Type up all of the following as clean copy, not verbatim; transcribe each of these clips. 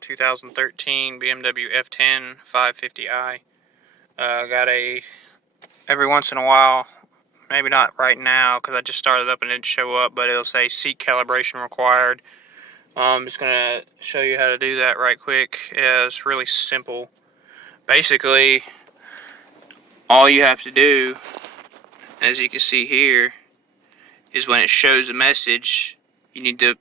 2013 BMW F10 550i. Got a, every once in a while, maybe not right now because I just started up and it didn't show up, but it'll say seat calibration required. I'm just going to show you how to do that right quick. It's really simple. Basically, all you have to do, as you can see here, is when it shows a message, you need to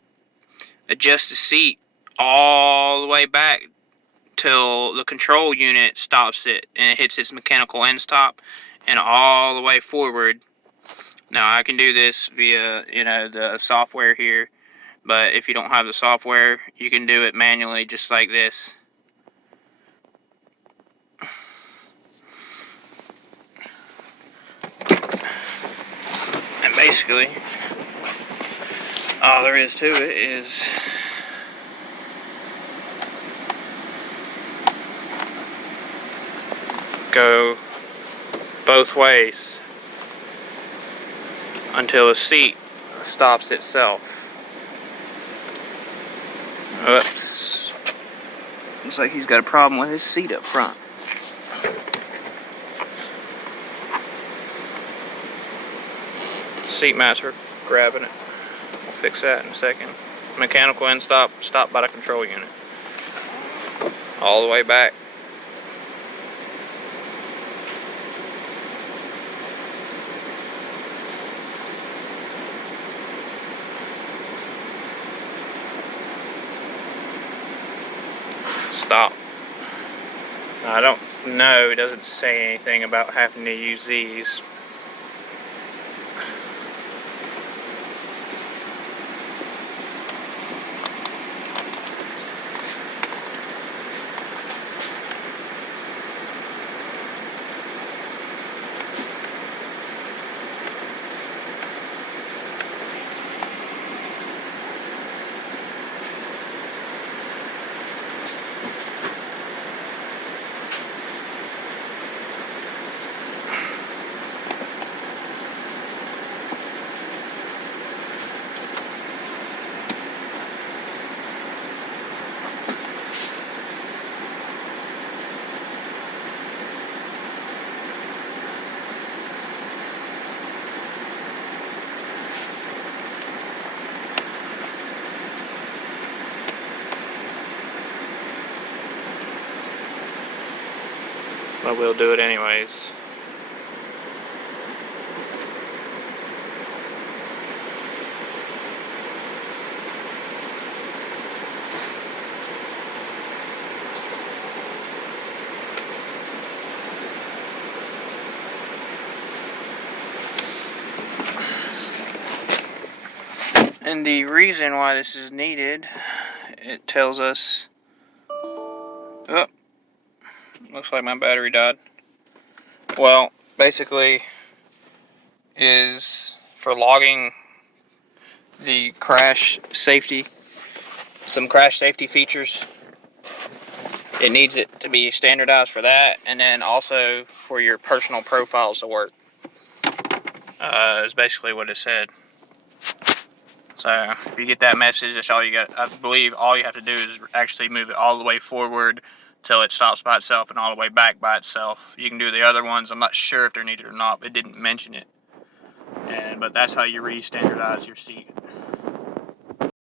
adjust the seat all the way back till the control unit stops it and it hits its mechanical end stop, and all the way forward. Now I can do this via the software here, but if you don't have the software, you can do it manually just like this. And basically all there is to it is go both ways until the seat stops itself. Oops. Looks like he's got a problem with his seat up front. Seat mats are grabbing it. We'll fix that in a second. Mechanical end stop, stopped by the control unit. All the way back. Stop. Now, I don't know, it doesn't say anything about having to use these. But we'll do it anyways. And the reason why this is needed, it tells us, oh, looks like my battery died. Well, basically is for logging the crash safety, some crash safety features. It needs it to be standardized for that, and then also for your personal profiles to work. Is basically what it said. So if you get that message, that's all you got. I believe all you have to do is actually move it all the way forward till it stops by itself and all the way back by itself. You can do the other ones. I'm not sure if they're needed or not. It didn't mention it. But that's how you re-standardize your seat.